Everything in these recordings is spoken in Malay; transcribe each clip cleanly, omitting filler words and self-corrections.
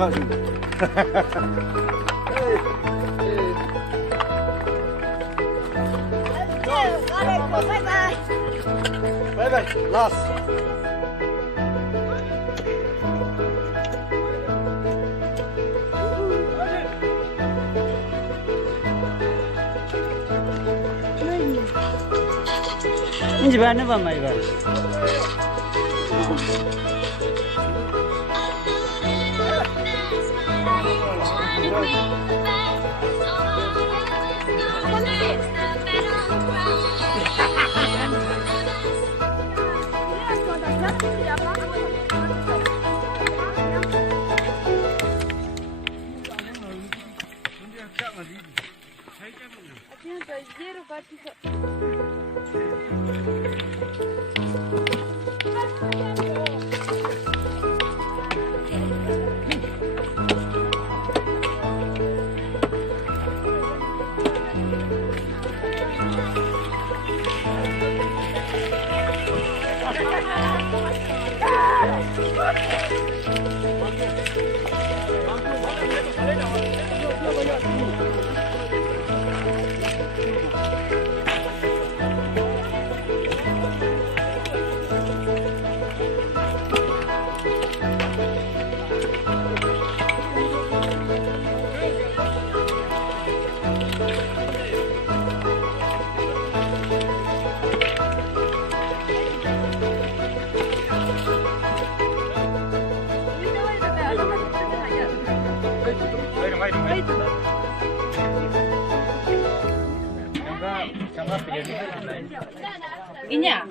Bye bye. Last. Ini mana Pak Mai Pak? Ini ya?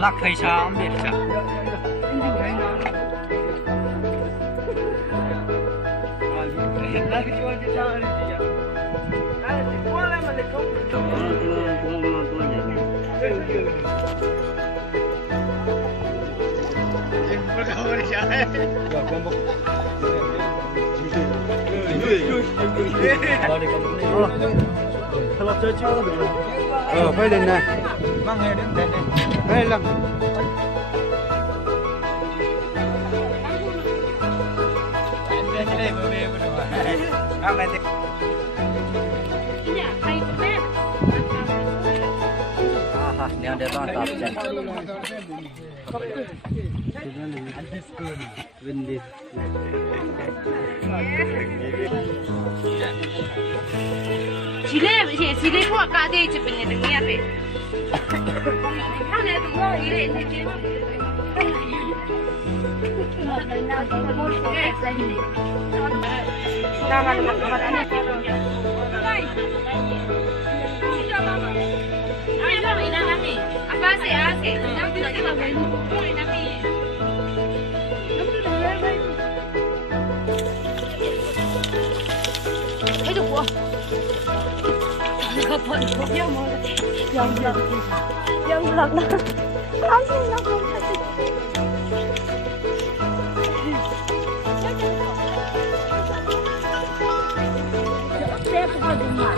Lắc hay sao không biết cả. Phải lên này. Mang hè đến đây. Phải lên. Yang dia tak tahu je. Windit. Sile buat kade cepatnya ni apa? Mana tu gua ini ni. Nama mana? Apa sih asik? Nanti kita main. Nanti. Itu gua. Kapan gua yang mau? Yang belakang. Asik nak kasih. Saya pun dengar.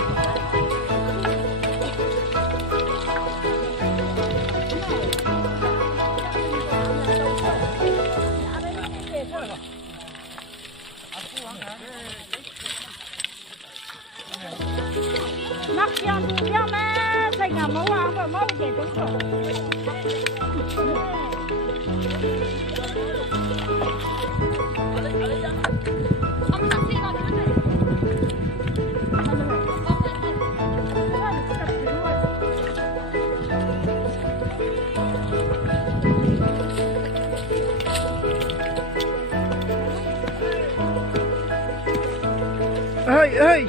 Nắp yang tu yang mà xây nhà mẫu hàng và mẫu để đúng rồi. Ơi ơi.